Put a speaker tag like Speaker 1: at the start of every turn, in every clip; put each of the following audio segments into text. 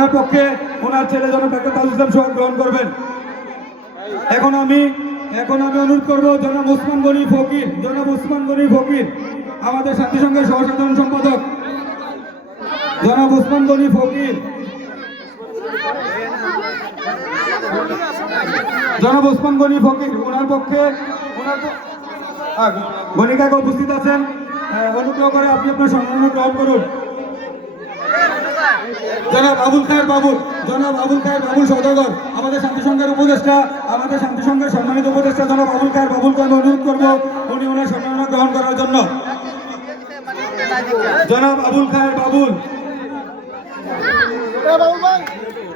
Speaker 1: ওনার পক্ষে ওনার ছেলে জন ডাক্তার তাজুল ইসলাম সোহাগ গ্রহণ করবেন। এখন আমি এখন আমি অনুরোধ করব জনাব ওসমান গনি ফকির জনাব ওসমান গনি ফকির আমাদের শান্তি সংঘের সহসাধারণ সম্পাদক জনাব ওসমান গনি ফকির জনাব ওসমান গনি ফকির ওনার পক্ষে ওনার প- আহ, গনি কাকা উপস্থিত আছেন। অনুগ্রহ করে আপনি আপনার সম্মান গ্রহণ করুন। জনাব আবুল খায়ের বাবুল, জনাব আবুল খায়ের বাবুল সৌদাগর, আমাদের শান্তি সংঘের উপদেষ্টা, আমাদের শান্তি সংঘের সম্মানিত উপদেষ্টা জনাব আবুল খায়ের বাবুলকে আমি অনুরোধ করব, উনি ওনার সম্মাননা গ্রহণ করার জন্য। জনাব আবুল খায়ের বাবুল।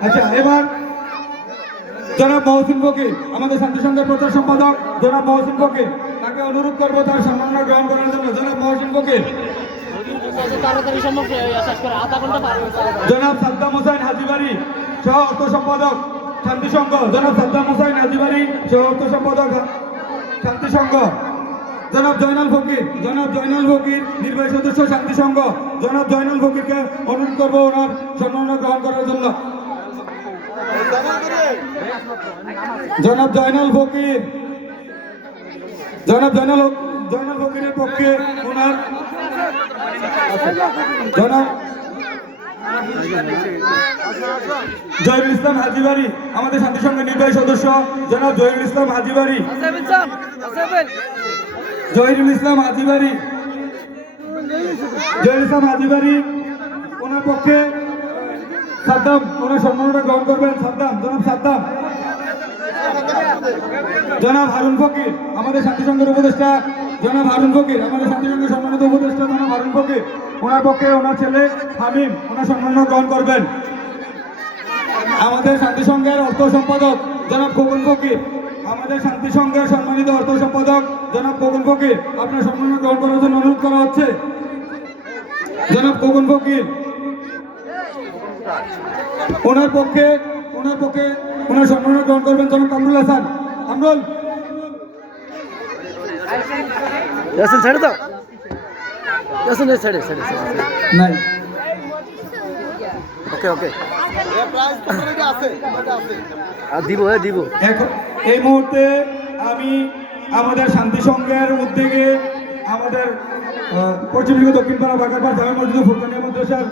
Speaker 1: আচ্ছা এবার জনাব মহসিন ফকির আমাদের শান্তি সংঘের প্রচার সম্পাদক জনাব মহসিন ফকির তাকে অনুরোধ করব তার সম্মাননা গ্রহণ করার জন্য। জনাব মহসিন ফকির জনাব সাদ্দাম হোসেন হাজিবাড়ি, সহ অর্থ সম্পাদক শান্তি সংঘ। জনাব সাদ্দাম হোসেন হাজিবাড়ি, সহ অর্থ সম্পাদক শান্তি সংঘ। জনাব জয়নাল ফকির, জনাব জয়নাল ফকির, নির্বাহী সদস্য শান্তি সংঘ। জনাব জয়নাল ফকিরকে অনুরোধ করব ওনার সম্মাননা গ্রহণ করার জন্য। জনাব জয়নাল ফকির, জনাব জয়নাল জয়নাল ফকিরের পক্ষে ওনার জহিরুল ইসলাম হাজিবাড়ি, আমাদের শান্তি সংঘের নির্বাহী সদস্য জনাব জহিরুল ইসলাম হাজিবাড়ি। জহিরুল ইসলাম হাজিবাড়ি। জহিরুল ইসলাম হাজিবাড়ি, ওনার পক্ষে সাদ্দাম, ওনার সম্মাননা গ্রহণ করবেন সাদ্দাম, জনাব সাদ্দাম। জনাব হারুন ফকির, আমাদের শান্তি সংঘের উপদেষ্টা জনাব হারুন ফকির, আমাদের শান্তি সংঘের সম্মানিত উপদেষ্টা জনাব হারুন ফকির। ওনার পক্ষে ওনার ছেলে হামিম, ওনার সম্মান গ্রহণ করবেন। আমাদের শান্তি সংঘের অর্থ সম্পাদক জনাব খোকন ফকির, আমাদের শান্তি সংঘের সম্মানিত অর্থ সম্পাদক জনাব খোকন ফকির, আপনার সম্মান গ্রহণ করার জন্য অনুরোধ করা হচ্ছে। জনাব খোকন ফকির, ওনার পক্ষে ওনার পক্ষে ওনার সম্মান গ্রহণ করবেন জনাব কামরুল হাসান। কামরুল
Speaker 2: ইয়াসিন ছেড়ে দাও। ইয়াসিন ছেড়ে ছেড়ে ছেড়ে
Speaker 1: নাই।
Speaker 2: ওকে ওকে দিব হ্যাঁ দিব।
Speaker 1: এই মুহূর্তে আমি আমাদের শান্তি সংঘের উদ্যোগে আমাদের পশ্চিমবঙ্গ দক্ষিণপাড়া বাগারপাড় জামা মসজিদ ফুরকানিয়া মাদ্রাসার